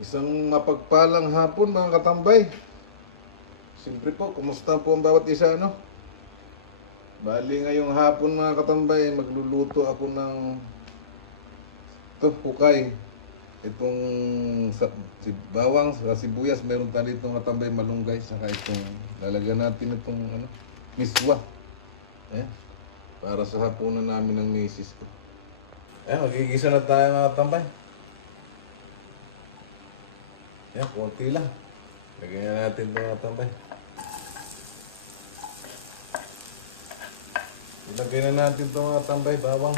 Isang mapagpalang hapon mga katambay. Siyempre po, kumusta po ang bawat isa, no? Bali ngayong hapon mga katambay, magluluto ako ng hukay. Itong bawang, sa sibuyas, meron tayo itong katambay malunggay, saka itong lalagyan natin itong miswa. Eh, para sa hapunan namin ng misis ko. Magigisa na tayo mga katambay. Yan, konti lang. Lagyan na natin ito mga tambay. Ilagay na natin ito mga tambay, bawang.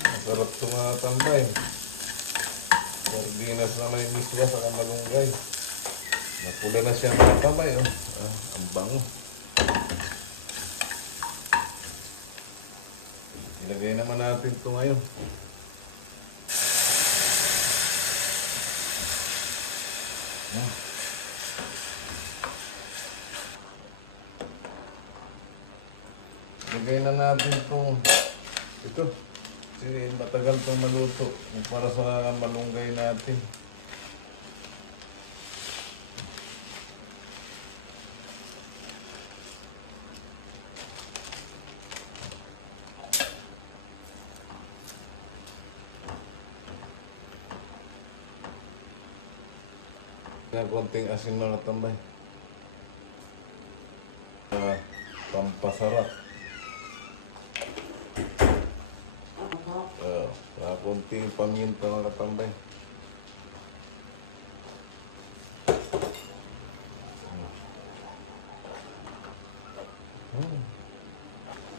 Masarap ito mga tambay. Sardinas na may miswa sa malunggay. Napula na siya mga tambay. Oh. Ang bango. Ilagay naman natin ito ngayon. Ilagay na natin itong ito. Kasi matagal itong maluto. Para sa malunggay natin. Ng konting asin mga tambay. Pampasarap. Konting paminta mga tambay.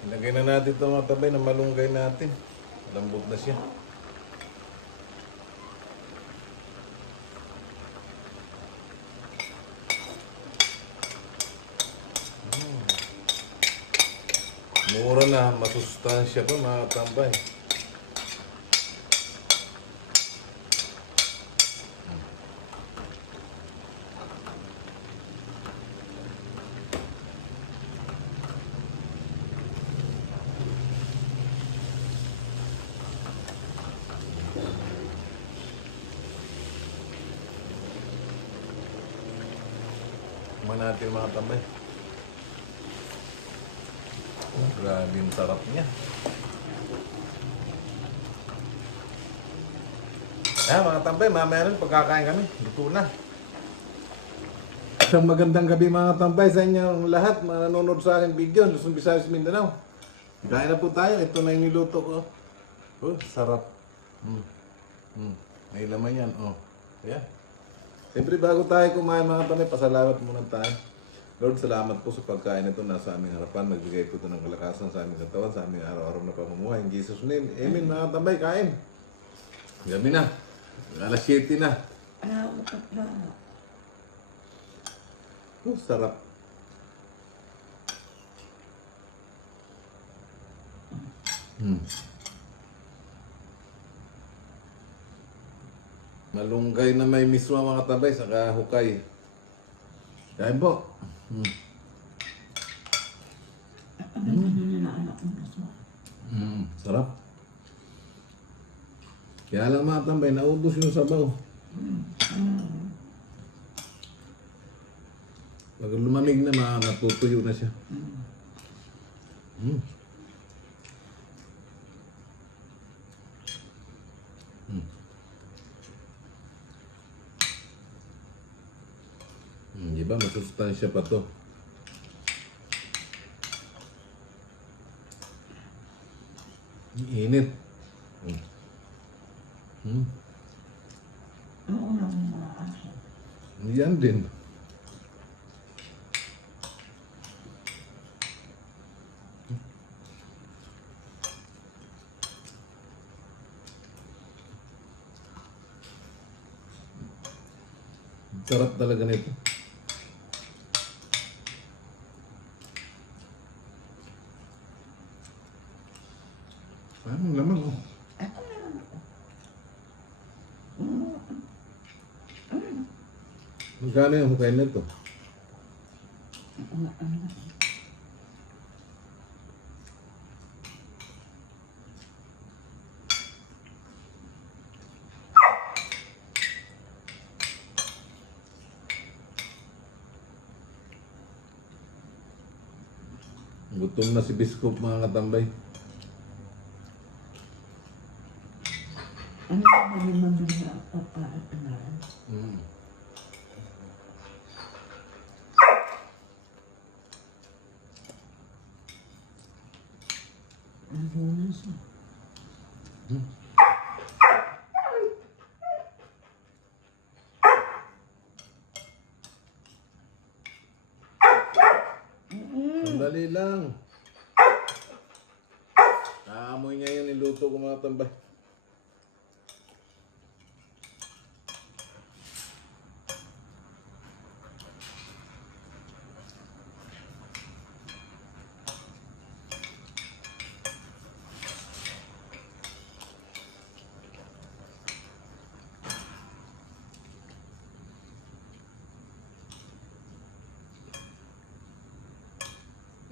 Ilagay na natin ito mga tambay na malunggay natin. Lambot na siya. Mura na, masustansya pa mga tambay. Natin mga tambay. Grabe yung sarap niya. Mga tambay, mamaya rin pagkakain kami. Luto na. Isang magandang gabi mga tambay sa inyong lahat. Mga nanonood sa aking video. Luzon, Visayas, Mindanao. Kain na po tayo. Ito na yung niluto ko. Sarap. May laman yan. Ayan. Siyempre bago tayo kumain mga tambay, pasalamat muna tayo. Lord, salamat po sa pagkain ito nasa aming harapan. Nagbigay po ito ng kalakasan sa aming katawan, sa aming araw-araw na pamumuhay. In Jesus' name, amen mga tambay, kain. Gabi na. Alas 7 na. Sarap. Malunggay na may miswa mga tambay, saka hukay. Kain po. Sarap. Kaya lang mga tambay, naubos yung sabaw. Pag lumamig na, natutuyo na siya. Diba? Masustansya pa to. Init. Yan din. Sarap talaga nito. Anong laman mo? Magkano yung hukay nito? Gutom na si Biskop mga katambay. Ano ba naman na papaatunan? Ano na siya? Sandali lang. Naamoy niya yung niluto ko mga tambay.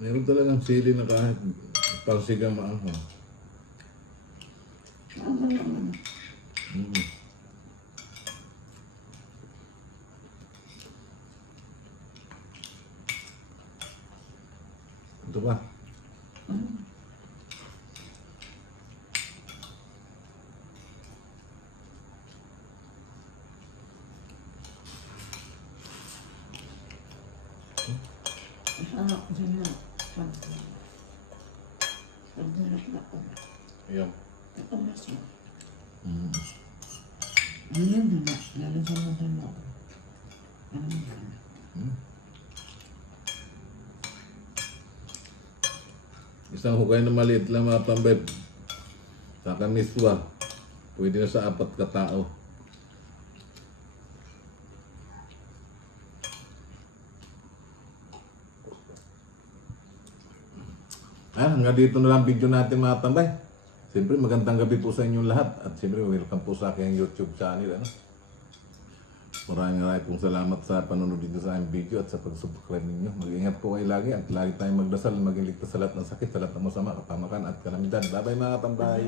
Meron talagang sili na kahit pangsigang maanghang. Ano naman? Ito ba? Masarap din na pagkain. Pagdalas na ko. Ayan. Oras mo. Ngayon na, lalagyan mo din ako. Ano yan? Isang hukay na maliit lang mga tambay. Sa kamiswa. Pwede na sa 4 katao. Hanggang dito na lang video natin mga tambay. Siyempre magandang gabi po sa inyong lahat. At siyempre welcome po sa aking YouTube channel. Ano? Maraming pong salamat sa panonood dito sa aking video at sa pag-subscribe ninyo. Mag-ingat po kayo lagi at lagi tayong magdasal, maging ligtas sa lahat ng sakit, sa lahat ng masama, kapamakan at kalamidad. Bye bye mga tambay!